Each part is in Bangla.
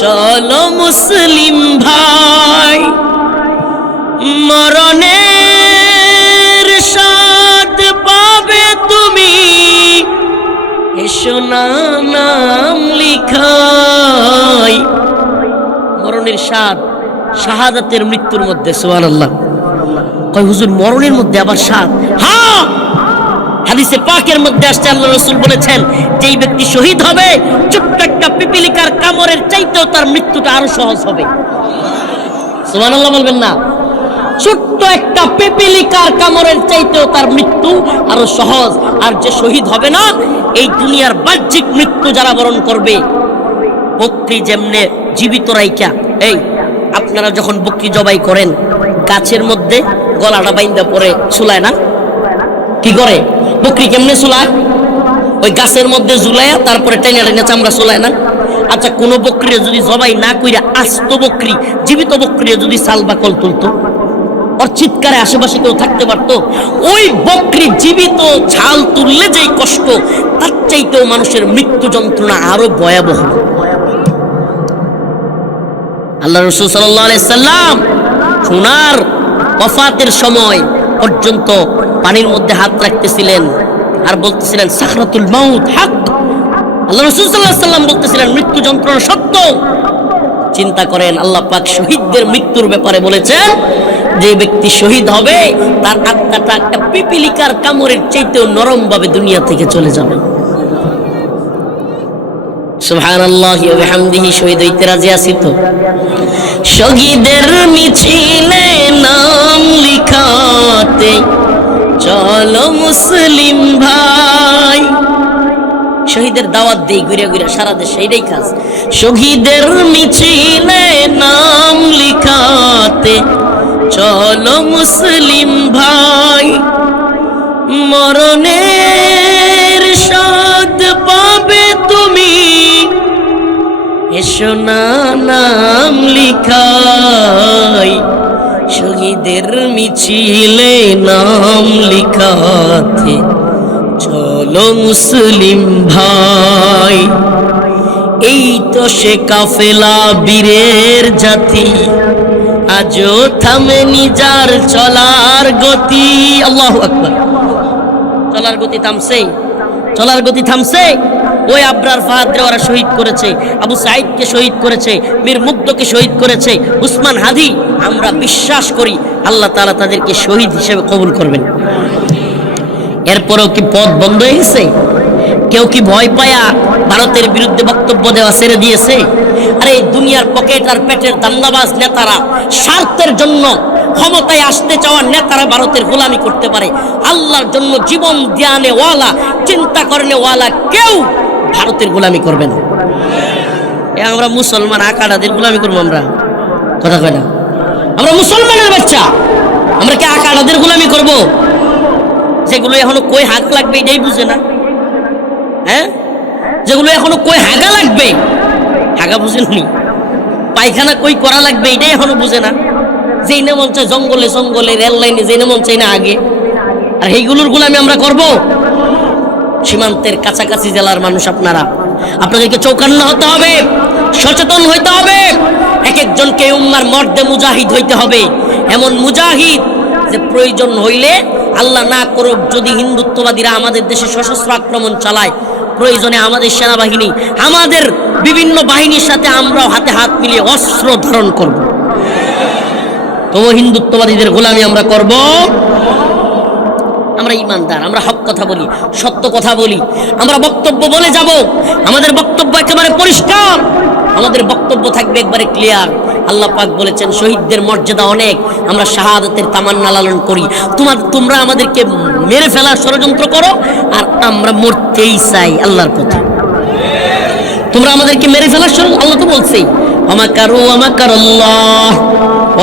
চলো মুসলিম ভাই। মরণের স্বাদ পাবে তুমি। এসো না নাম লিখাই। মরণের স্বাদ, শাহাদাতের মৃত্যুর মধ্যে সোহান আল্লাহ কয় হুজুর, মরণের মধ্যে আবার স্বাদ। হ্যাঁ হাদিসে পাকের মধ্যে আসছে, আল্লাহ রসুল বলেছেন, যেই ব্যক্তি শহীদ হবে, ছোট্ট একটা পিপিলিকার কামড়ের চাইতেও তার মৃত্যুটা আরও সহজ হবে। আল্লাহ বলবেন না। ছোট্ট একটা পেপিলিকার কামড়ের চাইতেও তার মৃত্যু আরও সহজ। আর যে শহীদ হবে না, এই দুনিয়ার বাহ্যিক মৃত্যু যারা বরণ করবে বকরি যেমনে জীবিত রাইকা এই, আপনারা যখন বকরি জবাই করেন, গাছের মধ্যে গলাটা বাইন্দা পরে চুলায় না? কি করে? বকরি কেমনে চুলায়? ওই গাছের মধ্যে ঝুলাইয়া তারপরে টেনে টেনে চামড়া চুলায় না? আচ্ছা কোনো বকরি যদি জবাই না কইরা আস্ত বকরি, জীবিত বকরি যদি সাল বা কল তুলতো? ওর চিৎকারে আশেপাশে কেউ থাকতে পারতো? ওই বকরি জীবিত ছাল তুললে যেই কষ্ট, তার চাইতেও মানুষের মৃত্যু যন্ত্রণা আরও ভয়াবহ। আল্লাহ রসুল সাল্লাম সোনার অফাতের সময় পর্যন্ত পানির মধ্যে হাত রাখতেছিলেন আর বলতেছিলেন সাখরাতুল মাউত, হাক। আল্লাহ রসুল সাল্লাহ সাল্লাম বলতেছিলেন, মৃত্যু যন্ত্রণা সত্য চিন্তা করেন, আল্লাহ পাক শহীদদের মৃত্যুর ব্যাপারে বলেছেন, যে ব্যক্তি শহীদ হবে, তার আত্মাটা একটা পিপিলিকার কামড়ের চাইতেও নরম ভাবে দুনিয়া থেকে চলে যাবে। সুবহানাল্লাহি ওয়া বিহামদিহি শহীদ হইতে রাজি আছি তো। শহীদের মিছিলে নাম লিখাতে চলো মুসলিম ভাই। শহীদের দাওয়াত দেই, ঘুরে ঘুরে, সারা দেশে এটাই কাজ। শহীদের মিছিলে নাম লিখাতে চলো মুসলিম ভাই। মরণের স্বাদ পাবে এসো নাম লিখাই, শহীদের মিছিলে নাম লিখাতে চলো মুসলিম ভাই। এই তো সে কাফেলা বীরের জাতি, আজও থামেনি নিজার চলার গতি। আল্লাহ আকবার। চলার গতি থামছে চলার গতি থামছে। ওই আবরার ফাহাদরে ওরা শহীদ করেছে, আবু সাইদকে শহীদ করেছে, মীর মুগ্ধকে শহীদ করেছে, উসমান হাদি। আমরা বিশ্বাস করি আল্লাহ তাআলা তাদেরকে শহীদ হিসেবে কবুল করবেন। এরপরেও কি পথ বন্ধ হয়ে গেছে? কেউ কি ভয় পায়া ভারতের বিরুদ্ধে বক্তব্য দেওয়া ছেড়ে দিয়েছে? আরে এই দুনিয়ার পকেট আর পেটের দান্দাবাজ নেতারা, স্বার্থের জন্য ক্ষমতায় আসতে চাওয়া নেতারা ভারতের গোলামি করতে পারে। আল্লাহর জন্য জীবন ধ্যানে ওয়ালা, চিন্তা করনে ওয়ালা কেউ ভারতের গোলামি করবে না। এ আমরা মুসলমান আকাড়াদের গোলামি করব আমরা। কথা কয় না। আমরা মুসলমানের বাচ্চা। আমরা কি আকাড়াদের গোলামি করব? যেগুলো এখনও কই হাঁক লাগবে এটাই বুঝে না। হ্যাঁ? যেগুলো এখনও কই হাগা লাগবে, হাগা বুঝেননি। পায়খানা কই করা লাগবে এটাই এখনও বুঝে না। যেই না মন চায় জঙ্গলে জঙ্গলে, রেল লাইনে যেই না মন চাই না আগে। আর এইগুলোর গুলামি আমরা করব? সীমান্তের কাছাকাছি জেলার মানুষ আপনারা। আপনাদেরকে চৌকান্ন হতে হবে, সচেতন হইতে হবে। এক একজনকে উম্মার মর্দে মুজাহিদ হইতে হবে। এমন মুজাহিদ যে প্রয়োজন হইলে আল্লাহ না করুক, যদি হিন্দুত্ববাদীরা আমাদের দেশে সশস্ত্র আক্রমণ চালায়, প্রয়োজনে আমাদের সেনাবাহিনী, আমাদের বিভিন্ন বাহিনীর সাথে আমরাও হাতে হাত মিলিয়ে অস্ত্র ধারণ করব। তবু হিন্দুত্ববাদীদের গোলামি আমরা করব। আমরা ইমানদার, আমরা হক কথা বলি, সত্য কথা বলি, আমরা বক্তব্য বলে যাব। আমাদের বক্তব্য একেবারে পরিষ্কার। আমাদের বক্তব্য থাকবে একবারে ক্লিয়ার আল্লাহ পাক বলেছেন, শহীদদের মর্যাদা অনেক, আমরা শাহাদাতের তামান্না লালন করি। তোমার তোমরা আমাদেরকে মেরে ফেলার ষড়যন্ত্র করো, আর আমরা মরতেই চাই আল্লাহর পথে। তোমরা আমাদেরকে মেরে ফেলার ষড় আল্লাহ তো বলছেই। আমাকারু আমাকার আল্লাহ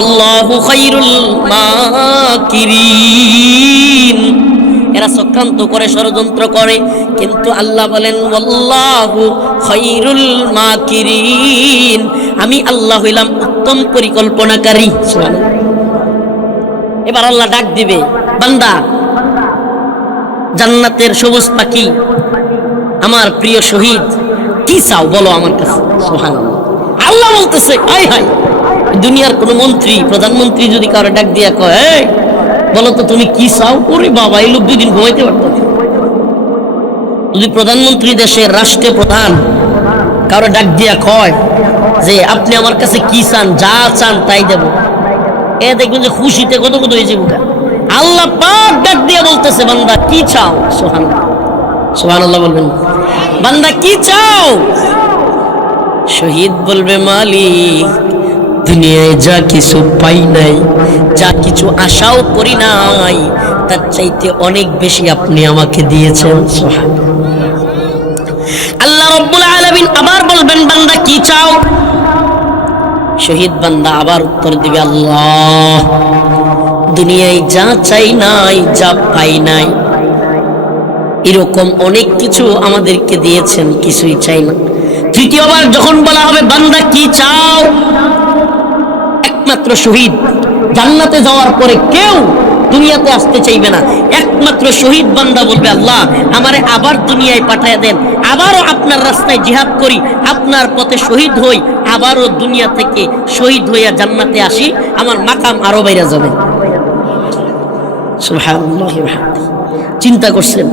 আল্লাহু খাইরুল মাকিরিন। এরা চক্রান্ত করে, ষড়যন্ত্র করে, কিন্তু আল্লাহ বলেন, আল্লাহু খাইরুল মাকিরিন। আমি আল্লাহ হইলাম উত্তম পরিকল্পনাকারী। এবার আল্লাহ ডাক দিবে, বান্দা, জান্নাতের সবুজ পাখি, আমার প্রিয় শহীদ, কি চাও বলো আমার কাছে? সুবহানাল্লাহ। আল্লাহ বলতেছে হাই হাই। দুনিয়ার কোনো মন্ত্রী প্রধানমন্ত্রী যদি কারও ডাক দিয়া কয় "এই, বলো তো তুমি কি চাও? ওরে বাবা এই লোক দুই দিন ঘুমাইতে পারতো যদি প্রধানমন্ত্রী দেশের রাষ্ট্রের প্রধান কারও ডাক দিয়া কয় যে আপনি আমার কাছে কি চান যা চান তাই দেব। এ দেখবেন যে খুশিতে কত কত হয়েছে বুকা আল্লাহ পাক ডাক দিয়া বলতেছে বান্দা কি চাও? সোহান সোহান আল্লাহ বলবেন। বান্দা কি চাও? শহীদ বলবে, মালিক, দুনিয়ায় যা কিছু পাই নাই, যা কিছু আশাও করি নাই, তার চাইতে অনেক বেশি আপনি আমাকে দিয়েছেন আল্লাহ রব্বুল আলামিন আবার বলবেন, বান্দা কি চাও? শহীদ বান্দা আবার উত্তর দিবে, আল্লাহ, দুনিয়ায় যা চাই নাই, যা পাই নাই, এরকম অনেক কিছু আমাদেরকে দিয়েছেন, কিছুই চাই না। তৃতীয়বার যখন বলা হবে, বান্দা কি চাও? একমাত্র শহীদ। জান্নাতে যাওয়ার পরে কেউ দুনিয়াতে আসতে চাইবে না। একমাত্র শহীদ বান্দা বলবে, আল্লাহ, আমারে আবার দুনিয়ায় পাঠায় দেন। আবারও আপনার রাস্তায় জিহাদ করি, আপনার পথে শহীদ হই, আবারও দুনিয়া থেকে শহীদ হইয়া জান্নাতে আসি, আমার মাকাম আরও বাইরে যাবে। চিন্তা করছেন,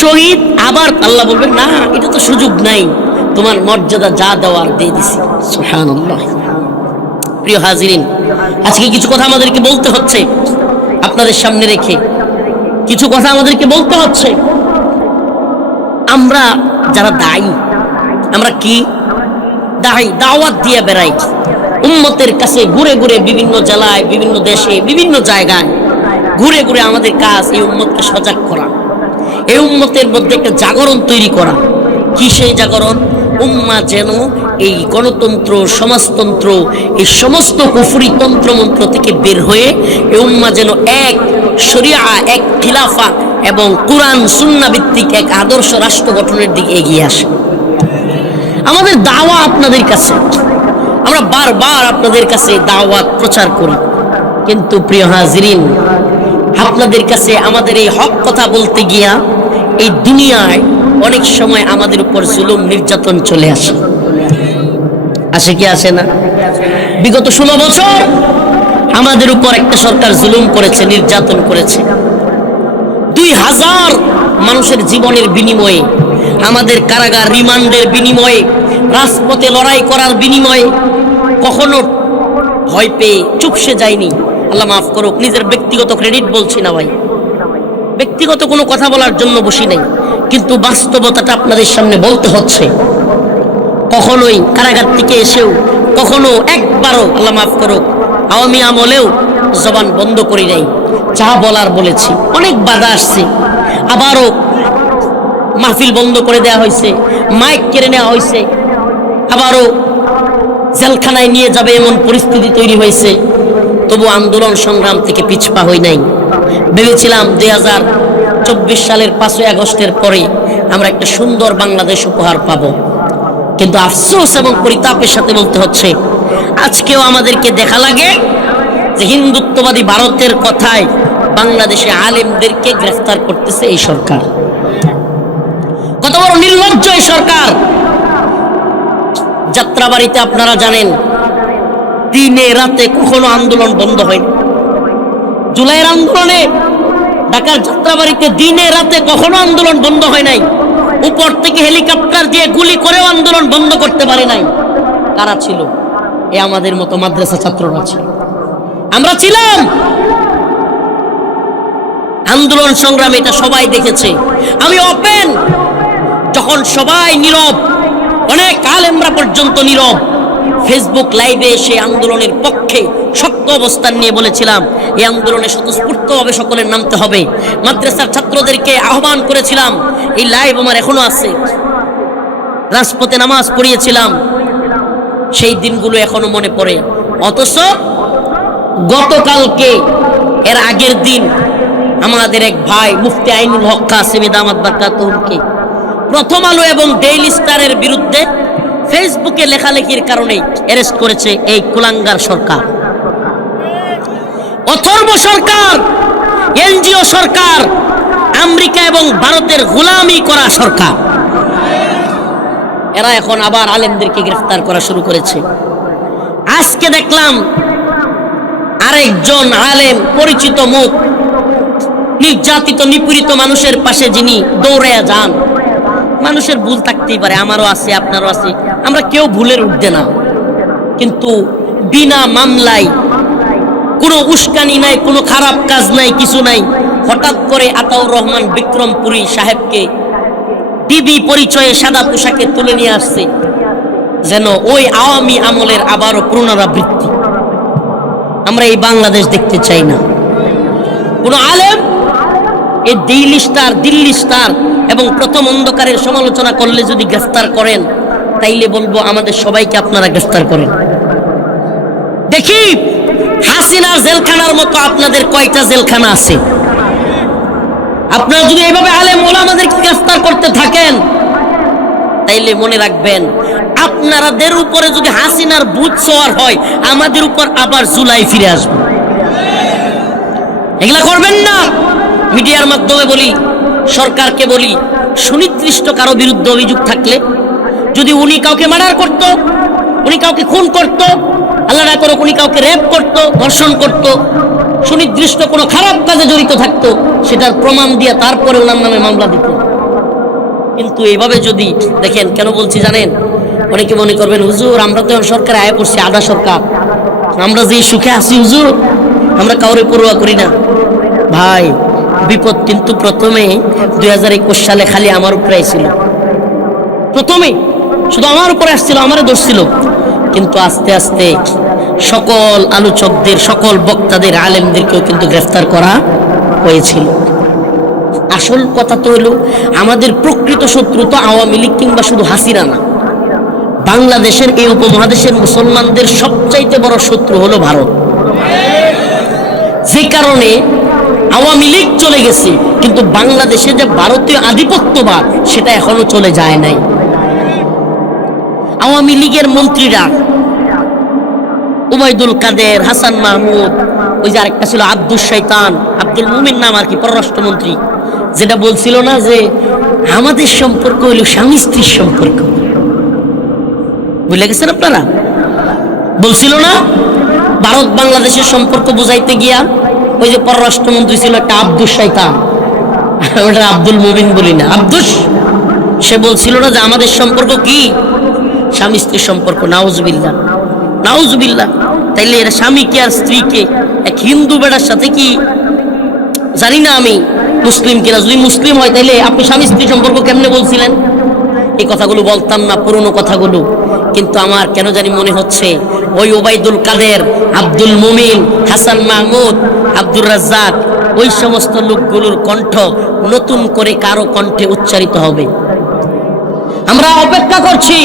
শহীদ আবার আল্লাহ বলবেন, না, এটা তো সুযোগ নাই। তোমার মর্যাদা যা দেওয়ার দিয়ে দিছি। প্রিয় হাজিরিন, আজকে কিছু কথা আমাদেরকে বলতে হচ্ছে। আপনাদের সামনে রেখে কিছু কথা আমাদেরকে বলতে হচ্ছে। আমরা যারা দায়ী, আমরা কি দায়ী? দাওয়াত দিয়ে বেড়াই। উম্মতের কাছে ঘুরে ঘুরে বিভিন্ন জেলায়, বিভিন্ন দেশে, বিভিন্ন জায়গায় ঘুরে ঘুরে আমাদের কাজ এই উম্মতকে সজাগ করা। এই উম্মতের মধ্যে একটা জাগরণ তৈরি করা। কি সেই জাগরণ? উম্মা যেন এই গণতন্ত্র, সমাজতন্ত্র, এই সমস্ত কুফুরি তন্ত্রমন্ত্র থেকে বের হয়ে এই উম্মা যেন এক শরিয়া, এক খিলাফা এবং কোরআন, সুন্না ভিত্তিক এক আদর্শ রাষ্ট্র গঠনের দিকে এগিয়ে আসে। আমাদের দাওয়া আপনাদের কাছে। আমরা বারবার আপনাদের কাছে দাওয়াত প্রচার করি। কিন্তু প্রিয় হাজিরিন, আপনাদের কাছে আমাদের এই হক কথা বলতে গিয়া এই দুনিয়ায় অনেক সময় আমাদের উপর জুলুম, নির্যাতন চলে আসে। আসে কি আসে না? বিগত ষোলো বছর আমাদের উপর একটা সরকার জুলুম করেছে, নির্যাতন করেছে। দুই হাজার মানুষের জীবনের বিনিময়ে, আমাদের কারাগার রিমান্ডের বিনিময়ে, রাজপথে লড়াই করার বিনিময়ে কখনো ভয় পেয়ে চুপসে যায়নি। আল্লাহ মাফ করুক, নিজের ব্যক্তিগত ক্রেডিট বলছি না ভাই। ব্যক্তিগত কোনো কথা বলার জন্য বসি নাই, কিন্তু বাস্তবতাটা আপনাদের সামনে বলতে হচ্ছে। কখনোই কারাগার থেকে এসেও, কখনো একবারও, আল্লাহ মাফ করুক, আওয়ামী আমলেও জবান বন্ধ করি নাই। যা বলার বলেছি, অনেক বাধা আসছে। আবারও মাহফিল বন্ধ করে দেওয়া হয়েছে, মাইক কেড়ে নেওয়া হয়েছে। আবারও জেলখানায় নিয়ে যাবে এমন পরিস্থিতি তৈরি হয়েছে, তবু আন্দোলন সংগ্রাম থেকে পিছপা হই নাই। ভেবেছিলাম দুই হাজার চব্বিশ সালের পাঁচই আগস্টের পরে আমরা একটা সুন্দর বাংলাদেশ উপহার পাব। কিন্তু আফসোস এবং পরিতাপের সাথে বলতে হচ্ছে, আজকেও আমাদেরকে দেখা লাগে যে হিন্দুত্ববাদী ভারতের কথায় বাংলাদেশে আলেমদেরকে গ্রেফতার করতেছে এই সরকার। কত বড় নির্লজ্জ এই সরকার! যাত্রাবাড়িতে আপনারা জানেন, দিনে রাতে কখনো আন্দোলন বন্ধ হয়নি। জুলাইয়ের আন্দোলনে ঢাকার যাত্রাবাড়িতে দিনে রাতে কখনো আন্দোলন বন্ধ হয় নাই। উপর থেকে হেলিকপ্টার দিয়ে গুলি করেও আন্দোলন বন্ধ করতে পারে নাই। কারা ছিল? এ আমাদের মতো মাদ্রাসা ছাত্ররা ছিল। আমরা ছিলাম। আন্দোলন সংগ্রাম এটা সবাই দেখেছে। আমি ওপেন যখন সবাই নীরব, অনেক আলেমরা পর্যন্ত নীরব ফেসবুক লাইভে এসে আন্দোলনের পক্ষে শক্ত অবস্থান নিয়ে বলেছিলাম, এই আন্দোলনে স্বতঃস্ফূর্তভাবে সকলের নামতে হবে। মাদ্রাসার ছাত্রদেরকে আহ্বান করেছিলাম, এই লাইভ আমার এখনও আছে। রাজপথে নামাজ পড়িয়েছিলাম, সেই দিনগুলো এখনও মনে পড়ে। অথচ গতকালকে এর আগের দিন আমাদের এক ভাই, মুফতি আইনুল হক কাসেমি দামাত বারকাতুহকে প্রথম আলো এবং ডেইলি স্টারের বিরুদ্ধে ফেসবুকে লেখালেখির কারণে অ্যারেস্ট করেছে এই কুলাঙ্গার সরকার। অথর্ব সরকার, এনজিও সরকার, আমেরিকা এবং ভারতের গোলামি করা সরকার। এরা এখন আবার আলেমদেরকে গ্রেফতার করা শুরু করেছে। আজকে দেখলাম আরেকজন আলেম পরিচিত মুখ, নির্যাতিত, নিপীড়িত মানুষের পাশে যিনি দৌড়ে যান। মানুষের ভুল থাকতেই পারে, আমারও আছে, আপনারও আছে। আমরা কেউ ভুলের উঠতে না। কিন্তু বিনা মামলায় কোনো উস্কানি নাই, কোনো খারাপ কাজ নাই, কিছু নাই, হঠাৎ করে আতাউর রহমান বিক্রমপুরী সাহেবকে ডিবি পরিচয়ে সাদা পোশাকে তুলে নিয়ে আসছে, যেন ওই আওয়ামী আমলের আবারও পুনরাবৃত্তি। আমরা এই বাংলাদেশ দেখতে চাই না। কোন আলেম এই দিল্লি স্টার দিল্লি স্টার এবং প্রথম অন্ধকারের সমালোচনা করলে যদি গ্রেফতার করেন, তাইলে বলব আমাদের সবাইকে আপনারা গ্রেফতার করেন। দেখি, হাসিনার জেলখানার মতো আপনাদের কয়টা জেলখানা আছে? আপনারা যদি এইভাবে আলেম ওলামাদেরকে গ্রেফতার করতে থাকেন, তাইলে মনে রাখবেন, আপনারাদের উপরে যদি হাসিনার বুথ সোয়ার হয়, আমাদের উপর আবার জুলাই ফিরে আসবে। এগুলা করবেন না। মিডিয়ার মাধ্যমে বলি, সরকারকে বলি, সুনির্দিষ্ট কারও বিরুদ্ধে অভিযোগ থাকলে, যদি উনি কাউকে মার্ডার করত, উনি কাউকে খুন করত, আল্লাহ না করো উনি কাউকে রেপ করত, ধর্ষণ করত, সুনির্দিষ্ট কোনো খারাপ কাজে জড়িত থাকতো, সেটার প্রমাণ দিয়ে তারপরে ওনার নামে মামলা দিত। কিন্তু এইভাবে যদি দেখেন, কেন বলছি জানেন? অনেকে মনে করবেন, হুজুর, আমরা তো এখন সরকারে আয় করছি আধা সরকার। আমরা যে সুখে আছি, হুজুর, আমরা কাউরে পড়ুয়া করি না। ভাই বিপদ কিন্তু প্রথমে দুই হাজার একুশ সালে খালি আমার উপরে ছিল। প্রথমে শুধু আমার উপরে আসছিল আমারে দোষ ছিল। কিন্তু আস্তে আস্তে সকল আলোচকদের, সকল বক্তাদের, আলেমদেরকেও কিন্তু গ্রেফতার করা হয়েছিল। আসল কথা তো হলো, আমাদের প্রকৃত শত্রু তো আওয়ামী লীগ কিংবা শুধু হাসিনা না। বাংলাদেশের এই উপমহাদেশের মুসলমানদের সবচাইতে বড় শত্রু হলো ভারত। যে কারণে আওয়ামী লীগ চলে গেছে, কিন্তু বাংলাদেশে যে ভারতীয় আধিপত্যবাদ, সেটা এখনও চলে যায় নাই। আওয়ামী লীগের মন্ত্রীরা, উবাইদুল কাদের, হাসান মাহমুদ, ওই যে আরেকটা ছিল আব্দুল শৈতান আব্দুল মুমিন নাম আর কি, পররাষ্ট্রমন্ত্রী, যেটা বলছিল না যে আমাদের সম্পর্ক হইল স্বামী স্ত্রীর সম্পর্ক। বুঝলে গেছেন আপনারা? বলছিল না ভারত বাংলাদেশের সম্পর্ক বুঝাইতে গিয়া ওই যে পররাষ্ট্রমন্ত্রী ছিল একটা আব্দুল শৈতান ওটা আব্দুল মুবিন বলি না। আব্দুস, সে বলছিল না যে আমাদের সম্পর্ক কি? স্বামী স্ত্রীর সম্পর্ক নাউজবিল্লা নাউজবিল্লা তাইলে এরা স্বামীকে আর স্ত্রীকে এক হিন্দু বেড়ার সাথে কি? জানি না আমি। মুসলিম কিনা? যদি মুসলিম হয় তাইলে আপনি স্বামী স্ত্রী সম্পর্ক কেমনে বলছিলেন? এই কথাগুলো বলতাম না, পুরনো কথাগুলো। কিন্তু আমার কেন জানি মনে হচ্ছে, ওই ওবায়দুল কাদের, আব্দুল মুমিন, হাসান মাহমুদ, আব্দুর রাজ্জাক, ওই সমস্ত লোকগুলোর কণ্ঠ নতুন করে কারও কণ্ঠে উচ্চারিত হবে। আমরা অপেক্ষা করছি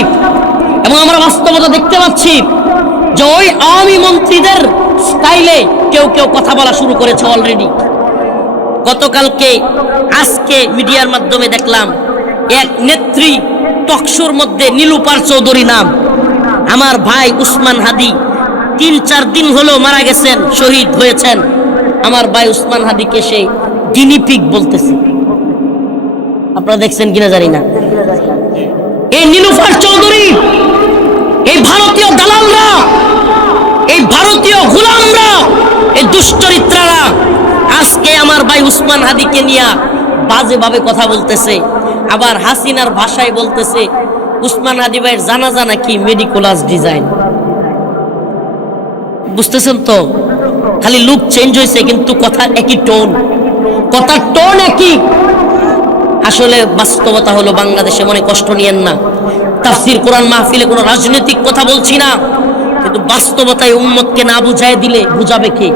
এবং আমরা বাস্তবতা দেখতে পাচ্ছি যে ওই আওয়ামী মন্ত্রীদের স্টাইলে কেউ কেউ কথা বলা শুরু করেছে অলরেডি গতকালকে, আজকে মিডিয়ার মাধ্যমে দেখলাম, এক নেত্রী টকশোর মধ্যে নীলুপার চৌধুরী নাম। আমার ভাই উসমান হাদি তিন, চার দিন হলো মারা গেছেন, শহীদ হয়েছেন। আমার ভাই উসমান হাদিকে সে গিনিপিক বলতেছে। আপনারা দেখছেন কিনা জানি না। এই নীলুফার চৌধুরী, এই ভারতীয় দালালরা, এই ভারতীয় গোলামরা, এই দুশ্চরিত্রারা আজকে আমার ভাই উসমান হাদিকে নিয়ে বাজেভাবে কথা বলতেছে। আবার হাসিনার ভাষায় বলতেছে, উসমান হাদি ভাইয়ের জানাজা নাকি মেডিকোলাস ডিজাইন বুঝতেছেন তো? খালি লুক চেঞ্জ হয়েছে কিন্তু কথার একই টোন কথার টোন একই। আসলে বাস্তবতা হলো, বাংলাদেশে মনে কষ্ট নিয়েন না। তাফসির কোরআন মাহফিলে কোনো রাজনৈতিক কথা বলছি না। কিন্তু বাস্তবতায় উম্মতকে না বুঝায় দিলে বুঝাবে কে?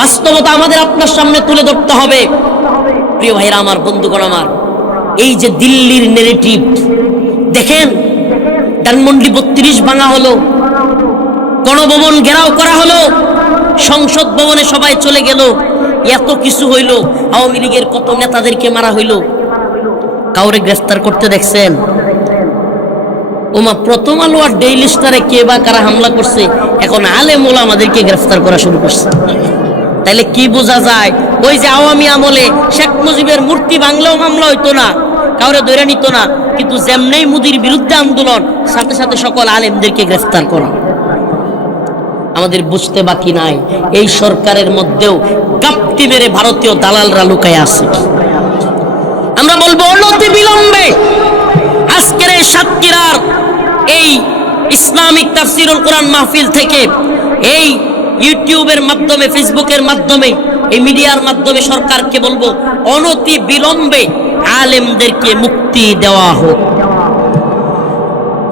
বাস্তবতা আমাদের আপনার সামনে তুলে ধরতে হবে। প্রিয় ভাইরা, আমার বন্ধুগণ আমার এই যে দিল্লির নেগেটিভ দেখেন? ধানমন্ডি বত্রিশ ভাঙা হলো। গণভবন ঘেরাও করা হলো। সংসদ ভবনে সবাই চলে গেল। এত কিছু হইল। আওয়ামী লীগের কত নেতাদেরকে মারা হইল। কাউরে গ্রেফতার করতে দেখছেন? ওমা, প্রথম আলো আর ডেইলি স্টারে কে বা কারা হামলা করছে? এখন আলে মোলা আমাদেরকে গ্রেফতার করা শুরু করছে। তাইলে কি বোঝা যায়? ওই যে আওয়ামী আমলে শেখ মুজিবের মূর্তি ভাঙলেও মামলা হইতো না। কাউরে ধরে নিত না, কিন্তু যেমনেই মুদির বিরুদ্ধে আন্দোলন, সাথে সাথে সকল আলেমদেরকে গ্রেফতার করা। আমাদের বুঝতে বাকি নাই, এই সরকারের মধ্যেও গাপ্তি মেরে ভারতীয় দালালরা লুকায় আছে। আমরা বলব, অনতি বিলম্বে আজকের এই সাতক্ষীরার এই ইসলামিক তাফসিরুল কোরআন মাহফিল থেকে এই ইউটিউবের মাধ্যমে, ফেসবুকের মাধ্যমে, এই মিডিয়ার মাধ্যমে সরকারকে বলব, অনতি বিলম্বে আলেমদেরকে মুক্তি দেওয়া হোক।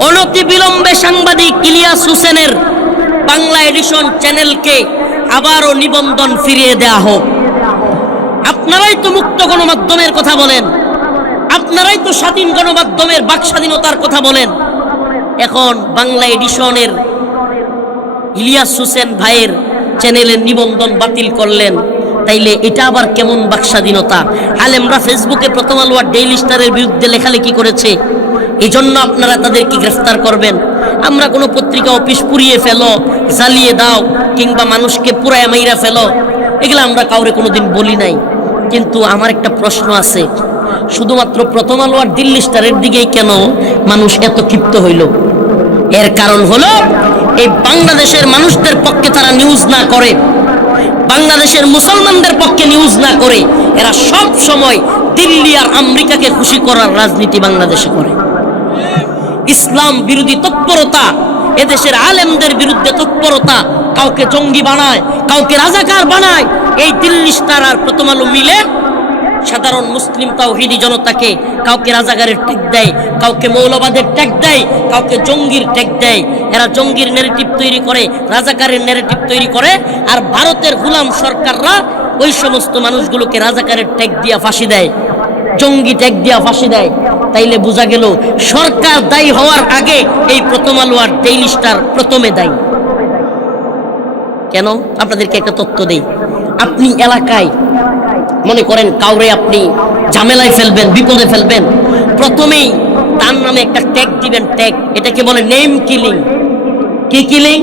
অনতি বিলম্বে সাংবাদিক ইলিয়াস হোসেনের বাংলা এডিশন চ্যানেলকে আবারও নিবন্ধন ফিরিয়ে দেওয়া হোক। আপনারাই তো মুক্ত গণমাধ্যমের কথা বলেন। আপনারাই তো স্বাধীন গণমাধ্যমের বাক স্বাধীনতার কথা বলেন। এখন বাংলা এডিশনের ইলিয়াস হোসেন ভাইয়ের চ্যানেলের নিবন্ধন বাতিল করলেন। তাইলে এটা আবার কেমন বাক স্বাধীনতা আলেমরা ফেসবুকে প্রথম আলো আর ডেইলি স্টারের বিরুদ্ধে লেখালেখি করেছে। এই জন্য আপনারা তাদেরকে গ্রেফতার করবেন। আমরা কোনো পত্রিকা অফিস পুড়িয়ে ফেলো, জ্বালিয়ে দাও, কিংবা মানুষকে পুরায় মাইরা ফেলো, এগুলো আমরা কাউরে কোনোদিন বলি নাই। কিন্তু আমার একটা প্রশ্ন আছে। শুধুমাত্র প্রথম আলো আর দিল্লি স্টারের দিকেই কেন মানুষ এত ক্ষিপ্ত হইল? এর কারণ হলো, এই বাংলাদেশের মানুষদের পক্ষে তারা নিউজ না করে। বাংলাদেশের মুসলমানদের পক্ষে নিউজ না করে, এরা সব সময় দিল্লি আর আমেরিকাকে খুশি করার রাজনীতি বাংলাদেশে করে। ইসলাম বিরোধী তৎপরতা, এদেশের আলেমদের বিরুদ্ধে তৎপরতা, কাউকে জঙ্গি বানায়, কাউকে রাজাকার বানায়, এই দিল্লি স্টার আর প্রথম আলো মিলে সাধারণ মুসলিম তাওহিদি জনতাকে কাউকে রাজাগারের ট্যাগ দেয়, কাউকে মৌলবাদের ট্যাগ দেয়, কাউকে জঙ্গির ট্যাগ দেয়। এরা জঙ্গির নেগেটিভ তৈরি করে, রাজাকারের নেগেটিভ তৈরি করে, আর ভারতের গুলাম সরকাররা ওই সমস্ত মানুষগুলোকে রাজাকারের ট্যাগ দিয়া ফাঁসি দেয়, জঙ্গি ট্যাগ দিয়া ফাঁসি দেয়। তাইলে বোঝা গেল, সরকার দায়ী হওয়ার আগে এই প্রথম আলো আর ডেইলি স্টার প্রথমে দায়ী। কেন? আপনাদেরকে একটা তথ্য দেই। আপনি এলাকায় মনে করেন, কাউরে আপনি ঝামেলায় ফেলবেন, বিপদে ফেলবেন। প্রথমেই তার নামে একটা ট্যাগ দিবেন ট্যাগ এটাকে বলে নেম কিলিং কি কিলিং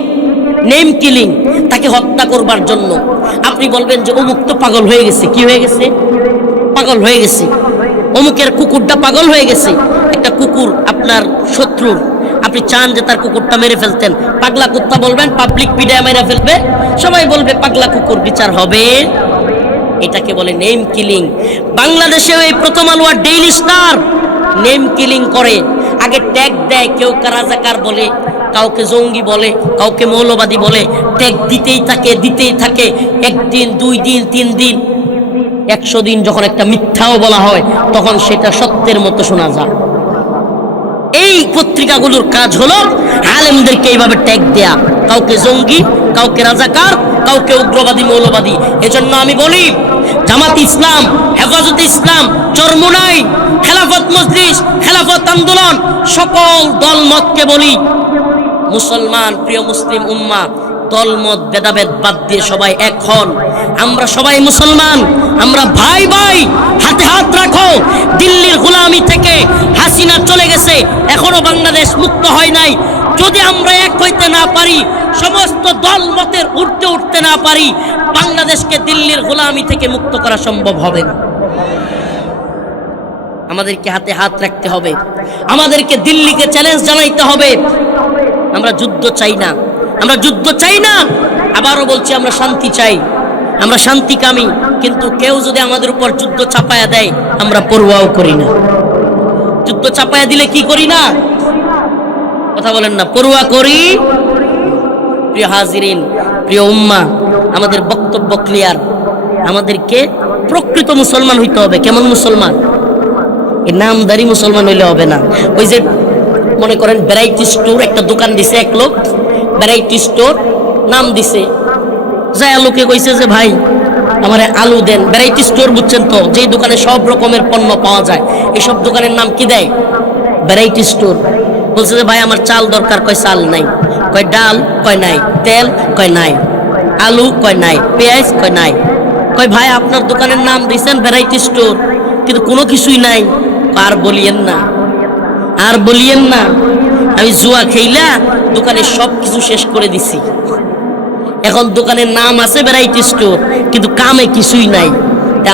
নেম কিলিং তাকে হত্যা করবার জন্য। আপনি বলবেন যে, অমুক তো পাগল হয়ে গেছে। কি হয়ে গেছে? পাগল হয়ে গেছে। অমুকের কুকুরটা পাগল হয়ে গেছে। একটা কুকুর আপনার শত্রুর। আপনি চান যে তার কুকুরটা মেরে ফেলতেন। পাগলা কুত্তা বলবেন, পাবলিক পিডিয়া মেরে ফেলবে। সবাই বলবে, পাগলা কুকুর বিচার হবে। এটাকে বলে নেম কিলিং বাংলাদেশেও এই প্রথম আলো আর ডেইলি স্টার নেম কিলিং করে। আগে ট্যাগ দেয়, কেউ কারাজাকার বলে, কাউকে জঙ্গি বলে, কাউকে মৌলবাদী বলে। ট্যাগ দিতেই থাকে দিতেই থাকে। একদিন, দুই দিন, তিন দিন, একশো দিন যখন একটা মিথ্যাও বলা হয়, তখন সেটা সত্যের মতো শোনা যায়। এই পত্রিকাগুলোর কাজ হলো আলেমদেরকে এইভাবে ট্যাগ দেয়া। কাউকে জঙ্গি, কাউকে রাজাকার, কাউকে উগ্রবাদী, মৌলবাদী। এজন্য আমি বলি, জামাত ইসলাম, হেফাজত ইসলাম চরমুনাই খেলাফত মজলিস, খেলাফত আন্দোলন, সকল দলমতকে বলি, মুসলমান, প্রিয় মুসলিম উম্মা, দলমত, ভেদাভেদ বাদ দিয়ে সবাই এক হন। আমরা সবাই মুসলমান, আমরা ভাই ভাই হাতে হাত রাখো। দিল্লির গোলামি থেকে হাসিনা চলে গেছে, এখনও বাংলাদেশ মুক্ত হয় নাই। যদি আমরা এক হইতে না পারি, সমস্ত দল মতের উঠতে উঠতে না পারি, বাংলাদেশকে দিল্লির গোলামি থেকে মুক্ত করা সম্ভব হবে না। আমাদেরকে হাতে হাত রাখতে হবে। আমাদেরকে দিল্লিকে চ্যালেঞ্জ জানাইতে হবে। আমরা যুদ্ধ চাই না। আমরা যুদ্ধ চাই না। আবারও বলছি, আমরা শান্তি চাই। আমরা শান্তিকামী, কিন্তু কেউ যদি আমাদের উপর যুদ্ধ চাপায়া দেয়, আমরা পড়ুয়াও করি না। যুদ্ধ চাপায়া দিলে কি করি না? কথা বলেন না পড়ুয়া করি। প্রিয় হাজিরিন, প্রিয় উম্মা, আমাদের বক্তব্য ক্লিয়ার আমাদেরকে প্রকৃত মুসলমান হইতে হবে। কেমন মুসলমান? এই নামদারি মুসলমান হইলে হবে না। ওই যে মনে করেন ভ্যারাইটি স্টোর একটা দোকান দিছে এক লোক ভ্যারাইটি স্টোর নাম দিছে। যায় লোকে কইছে যে, ভাই, আমার আলু দেন। ভ্যারাইটি স্টোর বুঝছেন তো? যেই দোকানে সব রকমের পণ্য পাওয়া যায় এইসব দোকানের নাম কি দেয়? ভ্যারাইটি স্টোর বলছে যে, ভাই, আমার চাল দরকার। কয়, চাল নাই। কয়, ডাল? কয়, নাই। তেল? কয়, নাই। আলু? কয়, নাই। পেঁয়াজ? কয়, নাই। কয়, ভাই, আপনার দোকানের নাম দিয়েছেন ভ্যারাইটি স্টোর কিন্তু কোনো কিছুই নাই। আর বলিয়েন না। আর বলিয়েন না? আমি জুয়া খেইলা দোকানে সব কিছু শেষ করে দিছি। এখন দোকানের নাম আছে ভ্যারাইটি স্টোর কিন্তু কামে কিছুই নাই।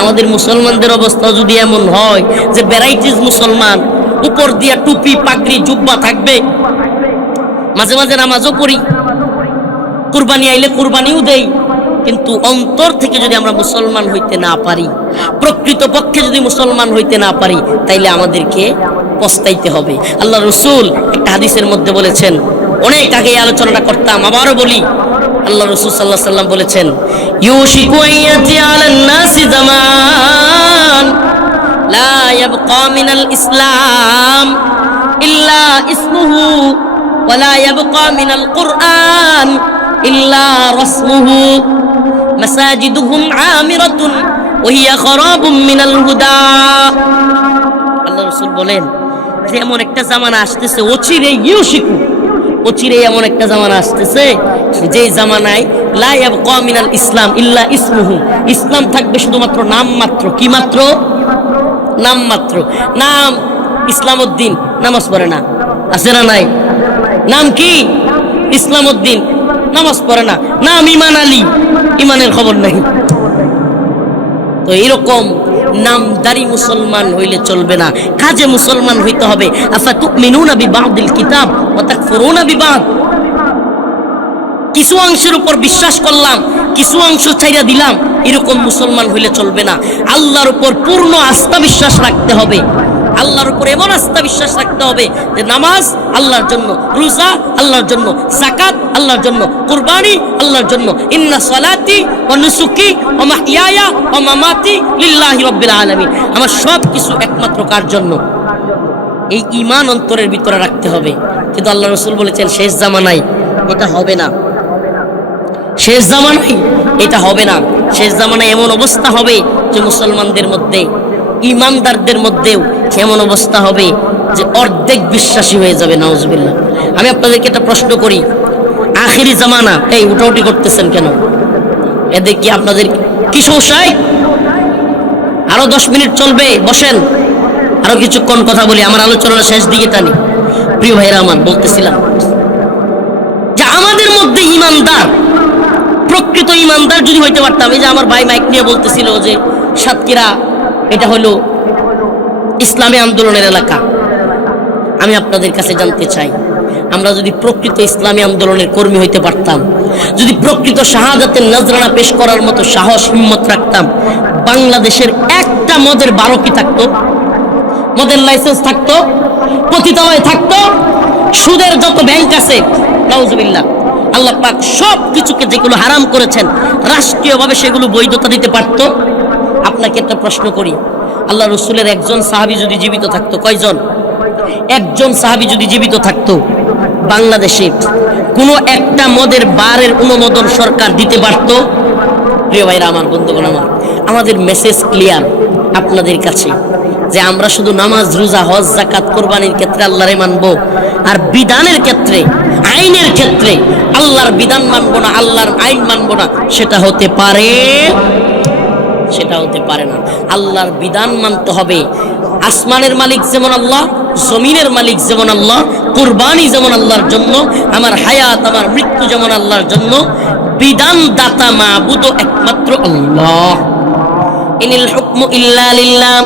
আমাদের মুসলমানদের অবস্থা যদি এমন হয় যে ভ্যারাইটিস মুসলমান, উপর দিয়া টুপি, পাগড়ি, জুব্বা থাকবে, মাঝে মাঝে নামাজও পড়ি। কুরবানি আইলে কুরবানিও দেই, কিন্তু অন্তর থেকে যদি আমরা মুসলমান হইতে না পারি প্রকৃত পক্ষে যদি মুসলমান হইতে না পারি, তাইলে আমাদেরকে পস্তাইতে হবে। আল্লাহ রসুল একটা হাদিসের মধ্যে বলেছেন, অনেক আগে আলোচনাটা করতাম, আবারও বলি আল্লাহ রসুল সাল্লাহ সাল্লাম বলেছেন ইউশিকু আইয়াতি আলান নাসি জামান লা ইয়াবকা মিনাল ইসলাম ইল্লা ইসমুহু ولا يبقى من القرآن إلا رسمه مساجدهم عامرة وهي خراب من الهدى আল্লাহ রসুল বলেন যে এমন একটা জামানা আসতেছে অচিরে ইউ শিখু অচিরে এমন একটা জামানা আসতেছে যে জামানায় লা ইয়াবকা মিনাল ইসলাম ইল্লা ইসমুহু। ইসলাম থাকবে শুধুমাত্র নাম মাত্র। কি মাত্র? নাম মাত্র। নাম ইসলাম উদ্দিন নামাজ পড়ে না। আছে না নাই? নাম কি? ইসলাম উদ্দিন নামাজ পড়ে না। নাম ইমান আলী। ইমানের খবর নাই। তো এরকম নামদারি মুসলমান হইলে চলবে না। কাজে মুসলমান হইতে হবে। আফা তুমিনুনা বিবাদিল কিতাব অর্থাৎ ফরুনা বিবাদ। কিছু অংশের উপর বিশ্বাস করলাম, কিছু অংশ ছাইরা দিলাম, এরকম মুসলমান হইলে চলবে না। আল্লাহর উপর পূর্ণ আস্থা বিশ্বাস রাখতে হবে। আল্লাহর উপর এমন আস্থা বিশ্বাস রাখতে হবে যে নামাজ আল্লাহর জন্য, রোজা আল্লাহর জন্য জাকাত আল্লাহর জন্য, কুরবানি আল্লাহর জন্য। ইন্না সালাতি ওয়া নুসুকি ওয়া মাহইয়ায়া ওয়া মামাতি লিল্লাহি রাব্বিল আলামিন। আমার সব কিছু একমাত্র কার জন্য? এই ইমান অন্তরের ভিতরে রাখতে হবে। কিন্তু আল্লাহ রসুল বলেছেন, শেষ জামানায় এটা হবে না। শেষ জামানায় এটা হবে না। শেষ জামানায় এমন অবস্থা হবে যে মুসলমানদের মধ্যে ইমানদারদের মধ্যেও এমন অবস্থা হবে যে অর্ধেক বিশ্বাসী হয়ে যাবে নওয়াজবিল্লাহ আমি আপনাদেরকে একটা প্রশ্ন করি, আখিরি জামানা, এই উঠাউটি করতেছেন কেন? এদের কি আপনাদের কি সমস্যায় আরও দশ মিনিট চলবে, বসেন। আরও কিছুক্ষণ কথা বলি, আমার আলোচনার শেষ দিকে টানি। প্রিয় ভাইরা আমার, বলতেছিলাম যে আমাদের মধ্যে ইমানদার, প্রকৃত ইমানদার যদি হইতে পারতাম, এই যে আমার ভাই মাইক নিয়ে বলতেছিল যে সাতক্ষীরা এটা হলো ইসলামী আন্দোলনের এলাকা। আমি আপনাদের কাছে জানতে চাই, আমরা যদি প্রকৃত ইসলামী আন্দোলনের কর্মী হইতে পারতাম, যদি প্রকৃত শাহাদাতের নজরানা পেশ করার মতো সাহস, হিম্মত রাখতাম, বাংলাদেশের একটা মদের বারো কি থাকতো? মদের লাইসেন্স থাকতো? পতিতালয় থাকতো? সুদের যত ব্যাংক আছে, নাউজুবিল্লাহ, আল্লাহ পাক সব কিছুকে যেগুলো হারাম করেছেন, রাষ্ট্রীয়ভাবে সেগুলো বৈধতা দিতে পারতো? আপনাকে একটা প্রশ্ন করি। আল্লাহ রসুলের একজন সাহাবি যদি জীবিত থাকতো, কয়জন? একজন সাহাবি যদি জীবিত থাকতো, বাংলাদেশে কোনো একটা মদের বারের অনুমোদন সরকার দিতে পারতো? প্রিয় ভাইরা, আমার বন্ধুগণ, আমার, আমাদের মেসেজ ক্লিয়ার আপনাদের কাছে যে আমরা শুধু নামাজ, রোজা, হজ জাকাত কোরবানির ক্ষেত্রে আল্লাহরে মানব, আর বিধানের ক্ষেত্রে, আইনের ক্ষেত্রে আল্লাহর বিধান মানব না, আল্লাহর আইন মানব না, সেটা হতে পারে সেটা হতে পারে না। আল্লাহর বিধান মানতে হবে। আসমানের মালিক যেমন আল্লাহ, জমিনের মালিক যেমন আল্লাহ, কুরবানি যেমন আল্লাহর জন্য, আমার হায়াত, আমার মৃত্যু যেমন আল্লাহর জন্য বিধান দাতা মাবুদ একমাত্র আল্লাহ। ইনিল হুকমু ইল্লা লিল্লাহ,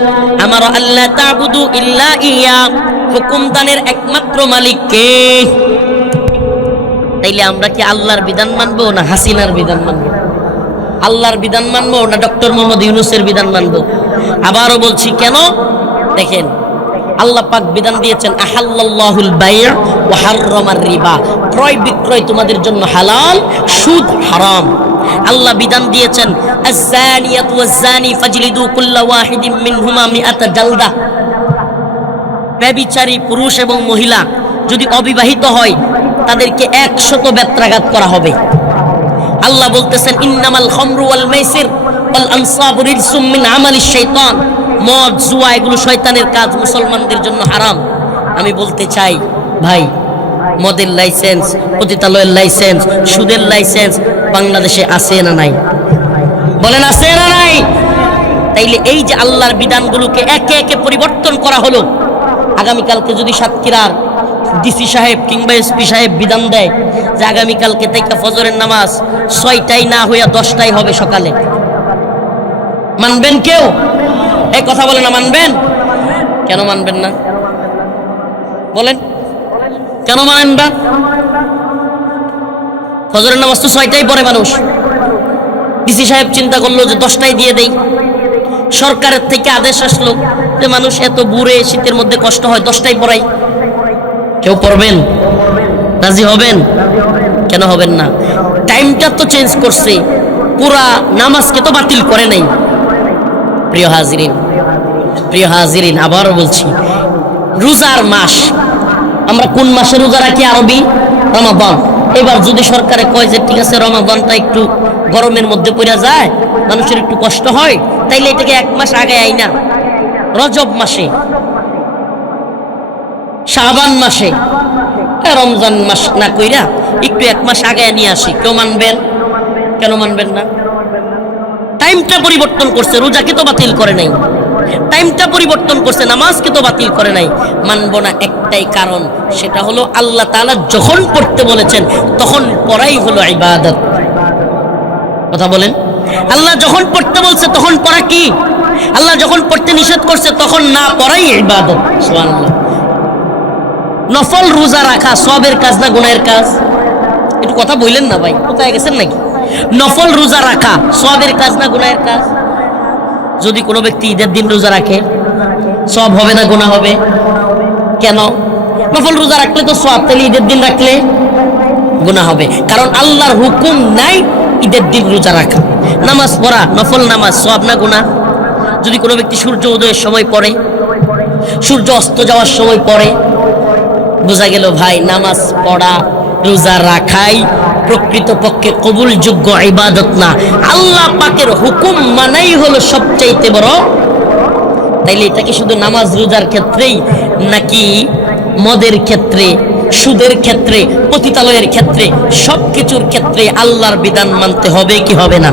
আমার আল্লাহ তাবুদু ইল্লা ইয়া। হুকুম দানের একমাত্র মালিক কে? তাইলে আমরা কি আল্লাহর বিধান মানবো না হাসিনার বিধান মানবো? আল্লাহর বিধান মানবো না ডক্টর মোহাম্মদ ইউনুসের বিধান মানবো? আবারও বলছি, কেন? দেখেন, আল্লাহ পাক বিধান দিয়েছেন আহাল্লাহুল বাই' ওয়া হাররামার রিবা। ক্রয় বিক্রয় তোমাদের জন্য হালাল, সুদ হারাম। আল্লাহ বিধান দিয়েছেন ওয়াজ-জানি ফাজলিদু কুল্লা ওয়াহিদিম মিনহুমা মিআতা জালদা। ব্যভিচারী পুরুষ এবং মহিলা যদি অবিবাহিত হয়, তাদেরকে একশত বেত্রাঘাত করা হবে। আল্লাহ বলতেছেন, ইন্নামাল খামরু ওয়াল মাইসির ওয়াল আনসাবু রিজসুম মিন আমালিশ শাইতান মদ, জুয়া, এগুলো শয়তানের কাজ, মুসলমানদের জন্য হারাম। আমি বলতে চাই, ভাই, মদের লাইসেন্স, পতিতালয়ের লাইসেন্স, সুদের লাইসেন্স বাংলাদেশে আছে না নাই? বলেন, আছে না নাই? তাইলে এই যে আল্লাহর বিধানগুলোকে একে একে পরিবর্তন করা হলো, আগামীকালকে যদি সাতক্ষীরার ডিসি সাহেব কিংবা এসপি সাহেব বিধান দেয় যে আগামীকালকে থেকে ফজরের নামাজ ছয়টাই না হইয়া দশটাই হবে সকালে। মানবেন কেউ? এই কথা বলে না, মানবেন? কেন মানবেন না? বলেন। কেন মানেন না? ফজরের নামাজ তো ছয়টাই পড়ে মানুষ। ডিসি সাহেব চিন্তা করল যে দশটাই দিয়ে দেই। সরকারের থেকে আদেশ আসলো যে মানুষ এত বুড়ে, শীতের মধ্যে কষ্ট হয় দশটাই পড়াই কেউ পড়বেন? রাজি হবেন? কেন হবেন না? টাইমটা তো চেঞ্জ করছে। পুরা নামাজকে তো বাতিল করে নাই। প্রিয় হাজিরিন প্রিয় হাজিরিন, আবারও বলছি, রোজার মাস, আমরা কোন মাসে রোজা রাখি আরবি? রমাদান। এবার যদি সরকারে কয় যে, ঠিক আছে, রমাদানটা একটু গরমের মধ্যে পড়া যায়, মানুষের একটু কষ্ট হয়, তাইলে এটাকে এক মাস আগে আই না রজব মাসে। শাবান মাসে। রমজান মাস না কইরা একটু এক মাস আগে নিয়ে আসি। কেউ মানবেন? কেন মানবেন না? টাইমটা পরিবর্তন করছে, রোজাকে তো বাতিল করে নাই। টাইমটা পরিবর্তন করছে, নামাজকে তো বাতিল করে নাই। মানব না একটাই কারণ, সেটা হলো আল্লাহ তাআলা যখন পড়তে বলেছেন, তখন পড়াই হলো ইবাদত। কথা বলেন? আল্লাহ যখন পড়তে বলছে, তখন পড়া কি? আল্লাহ যখন পড়তে নিষেধ করছে, তখন না পড়াই ইবাদত। সুবহানাল্লাহ। নফল রোজা রাখা সবের কাজ না গুনাহের কাজ? একটু কথা বললেন না ভাই, কোথায় গেছেন নাকি? নফল রোজা রাখা সবের কাজ না গুনাহের কাজ? যদি কোনো ব্যক্তি ঈদের দিন রোজা রাখে, সব হবে না, গুনাহ হবে? কেন? নফল রোজা রাখলে তো সব, তাহলে ঈদের দিন রাখলে গুনাহ হবে। কারণ আল্লাহর হুকুম নাই ঈদের দিন রোজা রাখা। নামাজ পড়া, নফল নামাজ, সব না গুনাহ? যদি কোনো ব্যক্তি সূর্য উদয়ের সময় পড়ে, সূর্য অস্ত যাওয়ার সময় পড়ে বোঝা গেল, ভাই, নামাজ পড়া, রোজা রাখাই প্রকৃতপক্ষে কবুলযোগ্য ইবাদত না। আল্লাহ পাকের হুকুম মানাই হলো সবচাইতে বড় তাইলে এটা কি শুধু নামাজ রোজার ক্ষেত্রেই নাকি মদের ক্ষেত্রে, সুদের ক্ষেত্রে, পতিতালয়ের ক্ষেত্রে সব কিছুর ক্ষেত্রে আল্লাহর বিধান মানতে হবে কি হবে না?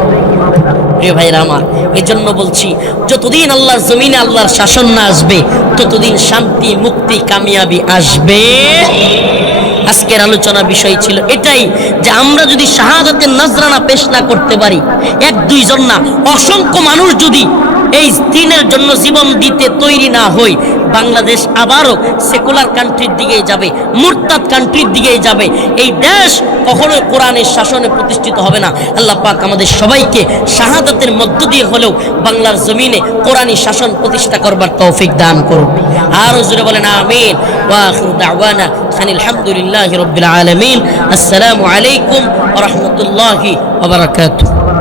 প্রিয় ভাইরা আমার এই জন্য বলছি, যতদিন আল্লাহর জমিনে আল্লাহর শাসন না আসবে, ততদিন শান্তি, মুক্তি, কামিয়াবি আসবে। আজকের আলোচনা বিষয় ছিল এটাই যে আমরা যদি শাহাদতের নজরানা পেশ না করতে পারি, এক দুইজন না, অসংখ্য মানুষ যদি এই দিনের জন্য জীবন দিতে তৈরি না হই। বাংলাদেশ আবারও সেকুলার কান্ট্রির দিকেই যাবে, মুরতাদ কান্ট্রির দিকেই যাবে। এই দেশ কখনো কোরআনের শাসনে প্রতিষ্ঠিত হবে না। আল্লাহ পাক আমাদের সবাইকে শাহাদাতের মধ্য দিয়ে হলেও বাংলার জমিনে কোরআনী শাসন প্রতিষ্ঠা করবার তৌফিক দান করুন। আর জুড়ে বলেন, আমিন। ওয়াখির দাওয়ানা আলহামদুলিল্লাহি রাব্বিল আলামিন। আসসালামু আলাইকুম রাহমাতুল্লাহি ওয়া বারাকাতুহু।